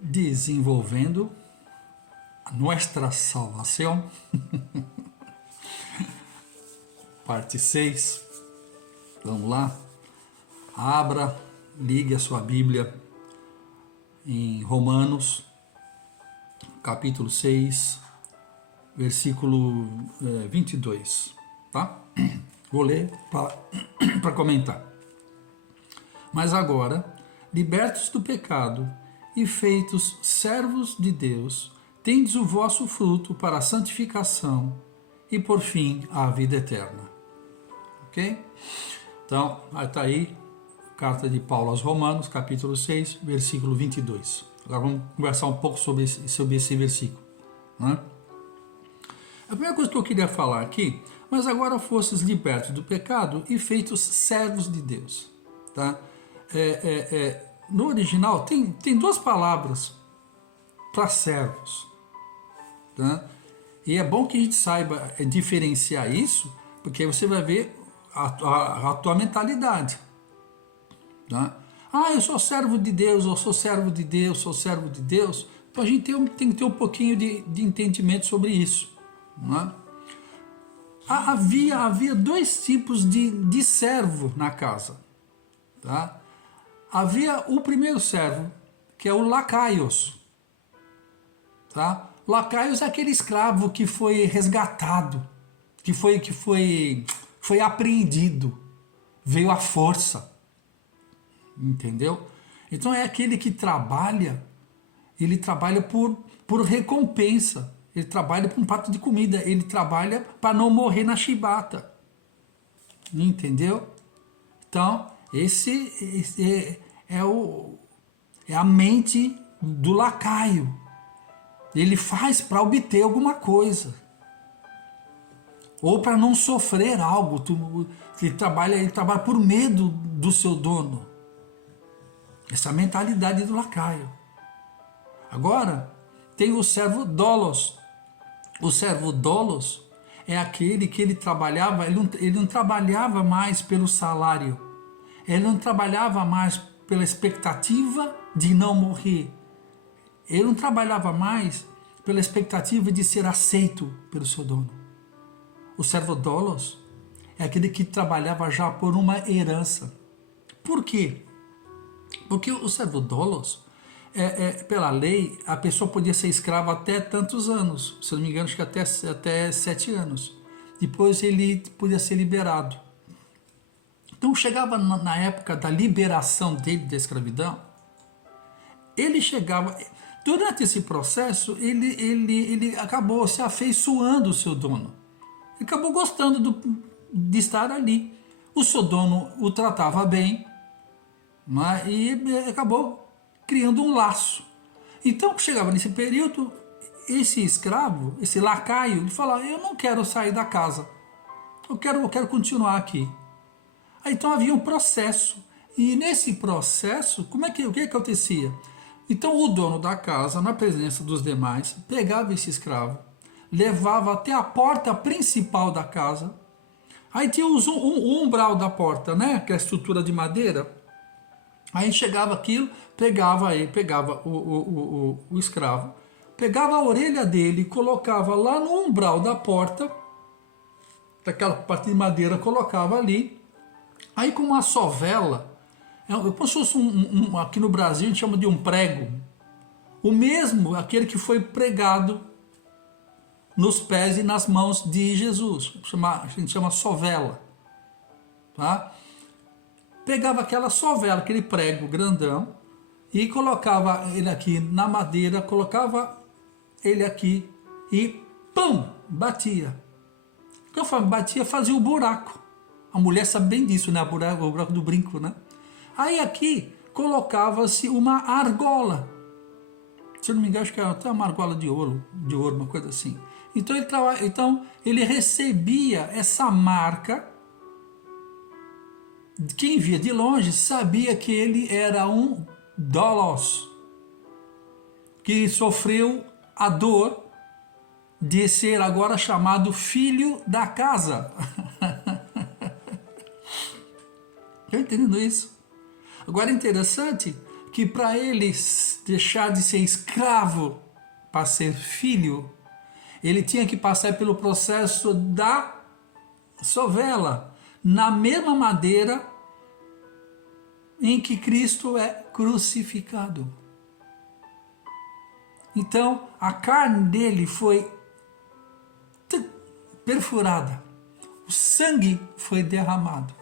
desenvolvendo a nuestra salvación, parte 6. Vamos lá? Abra, ligue a sua Bíblia em Romanos, capítulo 6, versículo 22, tá? Vou ler para comentar. Mas agora, libertos do pecado e feitos servos de Deus, tendes o vosso fruto para a santificação e, por fim, a vida eterna. Ok? Então, está aí, carta de Paulo aos Romanos, capítulo 6, versículo 22. Agora vamos conversar um pouco sobre esse versículo, né? A primeira coisa que eu queria falar aqui, mas agora fostes libertos do pecado e feitos servos de Deus, tá? No original tem duas palavras para servos, tá? E é bom que a gente saiba diferenciar isso, porque aí você vai ver a tua mentalidade, tá? Ah, eu sou servo de Deus, eu sou servo de Deus, sou servo de Deus. Então a gente tem que ter um pouquinho de entendimento sobre isso, né? Havia dois tipos de servo na casa, tá? Havia o primeiro servo, que é o lacaios, tá? Lacaios é aquele escravo que foi resgatado, que foi apreendido, veio à força, entendeu? Então é aquele que trabalha, ele trabalha por recompensa, ele trabalha por um prato de comida, ele trabalha para não morrer na chibata, entendeu? Então esse é a mente do lacaio. Ele faz para obter alguma coisa, ou para não sofrer algo. Ele trabalha por medo do seu dono. Essa é a mentalidade do lacaio. Agora, tem o servo dolos. O servo dolos é aquele que ele não trabalhava mais pelo salário. Ele não trabalhava mais pela expectativa de não morrer. Ele não trabalhava mais pela expectativa de ser aceito pelo seu dono. O servo dolos é aquele que trabalhava já por uma herança. Por quê? Porque o servo dolos, pela lei, a pessoa podia ser escrava até tantos anos. Se não me engano, acho que até 7 anos. Depois ele podia ser liberado. Então chegava na época da liberação dele da escravidão, ele chegava... Durante esse processo, ele acabou se afeiçoando o seu dono. Ele acabou gostando de estar ali. O seu dono o tratava bem, né? E acabou criando um laço. Então, chegava nesse período, esse escravo, esse lacaio, ele falava: eu não quero sair da casa, eu quero continuar aqui. Aí, então havia um processo, e nesse processo, o que acontecia? Então o dono da casa, na presença dos demais, pegava esse escravo, levava até a porta principal da casa. Aí tinha o umbral da porta, né? Que é a estrutura de madeira. Aí chegava aquilo, pegava o escravo, pegava a orelha dele, colocava lá no umbral da porta, daquela parte de madeira, colocava ali. Aí com uma sovela, como se fosse aqui no Brasil a gente chama de um prego, o mesmo, aquele que foi pregado nos pés e nas mãos de Jesus, a gente chama sovela, tá? Pegava aquela sovela, aquele prego grandão, e colocava ele aqui na madeira, colocava ele aqui e pum, batia. Conforme batia, fazia o buraco. A mulher sabe bem disso, né? O buraco do brinco, né? Aí aqui colocava-se uma argola. Se eu não me engano, acho que era até uma argola de ouro, uma coisa assim. Então ele recebia essa marca. Quem via de longe sabia que ele era um dolos, que sofreu a dor de ser agora chamado filho da casa. Está entendendo isso? Agora é interessante que para ele deixar de ser escravo para ser filho, ele tinha que passar pelo processo da sovela, na mesma madeira em que Cristo é crucificado. Então, a carne dele foi perfurada, o sangue foi derramado.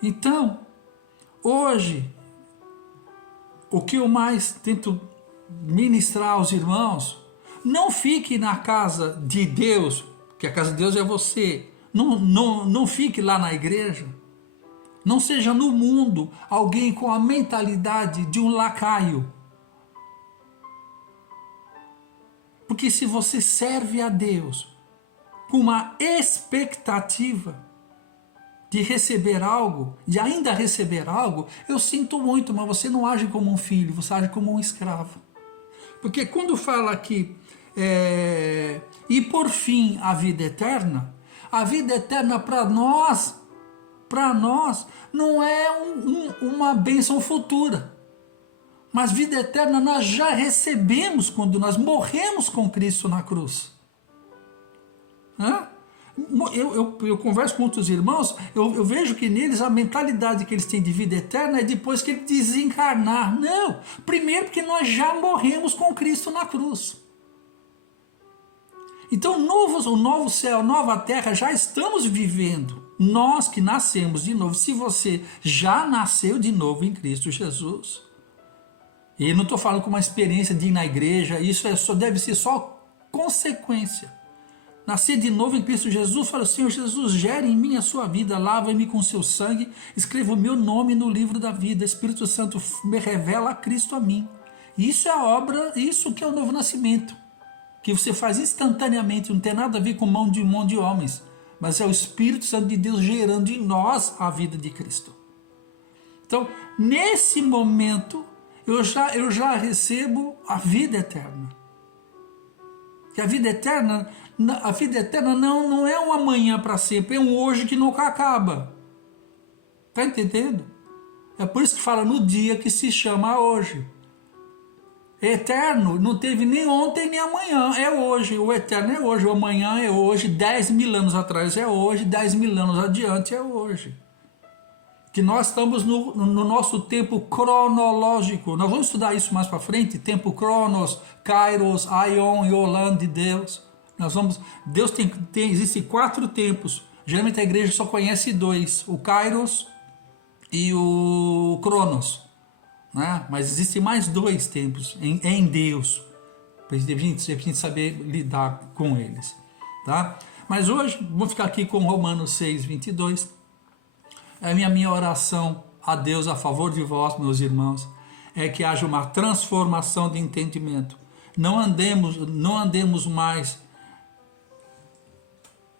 Então, hoje, o que eu mais tento ministrar aos irmãos, não fique na casa de Deus, que a casa de Deus é você, não fique lá na igreja, não seja no mundo alguém com a mentalidade de um lacaio. Porque se você serve a Deus com uma expectativa de receber algo, de ainda receber algo, eu sinto muito, mas você não age como um filho, você age como um escravo. Porque quando fala aqui, e por fim a vida eterna para nós não é uma bênção futura. Mas vida eterna nós já recebemos quando nós morremos com Cristo na cruz. Eu converso com outros irmãos, eu vejo que neles a mentalidade que eles têm de vida eterna é depois que ele desencarnar. Não, primeiro porque nós já morremos com Cristo na cruz. Então o novo céu, nova terra já estamos vivendo. Nós que nascemos de novo, se você já nasceu de novo em Cristo Jesus, e não estou falando com uma experiência de ir na igreja, isso deve ser só consequência. Nascer de novo em Cristo Jesus, fala, Senhor Jesus, gere em mim a sua vida, lava-me com seu sangue, escreva o meu nome no livro da vida, Espírito Santo me revela a Cristo a mim. Isso é a obra, isso que é o novo nascimento, que você faz instantaneamente, não tem nada a ver com mão de homens, mas é o Espírito Santo de Deus gerando em nós a vida de Cristo. Então, nesse momento, eu já recebo a vida eterna. Que a vida eterna não é um amanhã para sempre, é um hoje que nunca acaba. Está entendendo? É por isso que fala no dia que se chama hoje. Eterno não teve nem ontem nem amanhã, é hoje. O eterno é hoje, o amanhã é hoje, 10 mil anos atrás é hoje, 10 mil anos adiante é hoje. Que nós estamos no nosso tempo cronológico. Nós vamos estudar isso mais para frente, tempo cronos, kairos, aion e olam de Deus. Deus existem 4 tempos. Geralmente a igreja só conhece 2, o kairos e o cronos, né? Mas existem mais 2 tempos em Deus, para a gente saber lidar com eles, tá? Mas hoje, vamos ficar aqui com Romanos 6, 22. A minha oração a Deus a favor de vós, meus irmãos, é que haja uma transformação de entendimento. Não andemos mais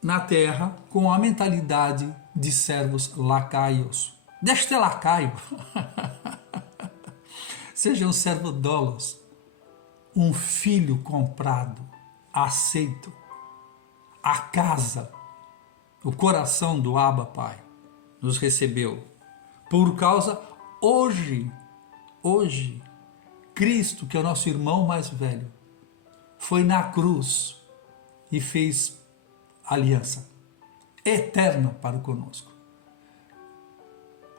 na terra com a mentalidade de servos lacaios. Deixa de ter lacaio. Seja um servo doulos, um filho comprado, aceito, a casa, o coração do Abba Pai nos recebeu. Por causa, hoje, Cristo, que é o nosso irmão mais velho, foi na cruz e fez aliança eterna para conosco.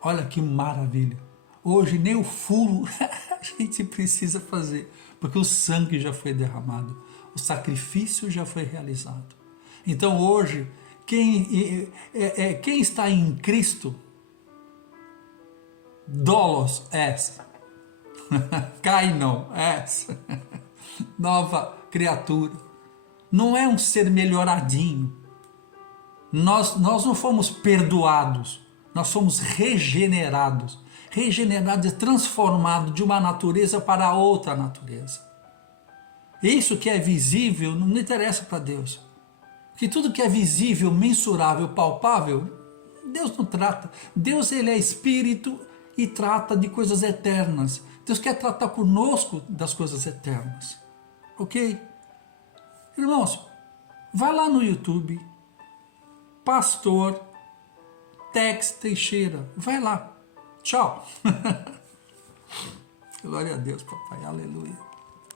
Olha que maravilha. Hoje nem o furo a gente precisa fazer, porque o sangue já foi derramado, o sacrifício já foi realizado. Então hoje, quem está em Cristo, dolos es, kainon es, nova criatura. Não é um ser melhoradinho. Nós não fomos perdoados, nós somos regenerados e transformados de uma natureza para outra natureza. Isso que é visível não interessa para Deus. Porque tudo que é visível, mensurável, palpável, Deus não trata. Deus, ele é espírito e trata de coisas eternas. Deus quer tratar conosco das coisas eternas. Ok? Irmãos, vai lá no YouTube, Pastor Tex Teixeira, vai lá. Tchau. Glória a Deus, papai. Aleluia.